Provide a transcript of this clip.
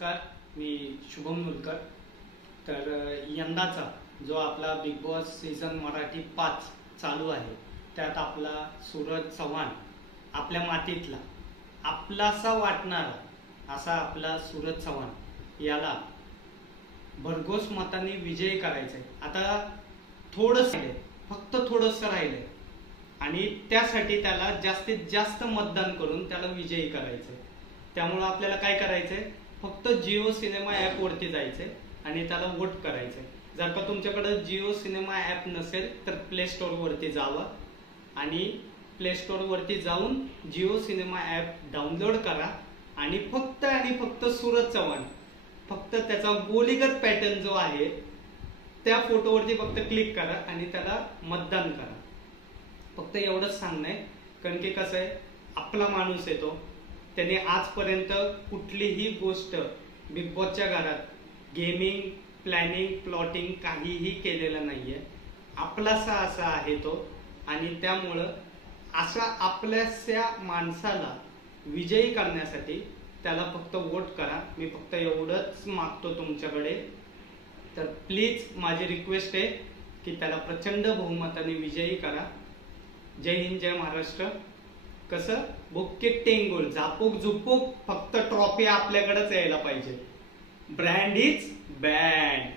नमस्कार, मी शुभम नुलकर। तर यंदाचा जो आपला बिग बॉस सीझन मराठी 5 चालू आहे त्यात आपला सूरज चव्हाण आपल्या मातीतला आपलासा वाटणारा असा आपला सूरज चव्हाण याला भरघोस मतांनी विजयी करायचंय। आता थोडंच राहिलंय, फक्त थोडंसं राहिलंय आणि त्यासाठी त्याला जास्तीत जास्त मतदान करून त्याला विजयी करायचंय। त्यामुळे आपल्याला काय करायचंय, फक्त जिओ सिनेमा ऍप वरती जायचंय आणि त्याला वोट करायचंय। जर का तुमच्याकडे जिओ सिनेमा ऍप नसेल तर प्ले स्टोर वरती जावा आणि प्ले स्टोर वरती जाऊन जिओ सिनेमा ऍप डाउनलोड करा आणि फक्त सूरज चव्हाण फक्त त्याचा गोलीगत पॅटर्न जो आहे त्या फोटोवरती फक्त क्लिक करा आणि त्याला मतदान करा। फक्त एवढंच सांगणं आहे, कारण की कसं आहे, आपला माणूस येतो, त्याने आजपर्यंत कुठलीही गोष्ट बिग बॉसच्या घरात गेमिंग प्लॅनिंग प्लॉटिंग काहीही केलेलं नाहीये। आपलासा असा आहे तो आणि त्यामुळं अशा आपल्याच्या माणसाला विजयी करण्यासाठी त्याला फक्त वोट करा। मी फक्त एवढंच मागतो तुमच्याकडे। तर प्लीज माझी रिक्वेस्ट आहे की त्याला प्रचंड बहुमताने विजयी करा। जय हिंद, जय महाराष्ट्र। कसं बुक्के टेंगुल झापूक झुपूक फक्त ट्रॉफी आपल्याकडेच यायला पाहिजे। Brand is band.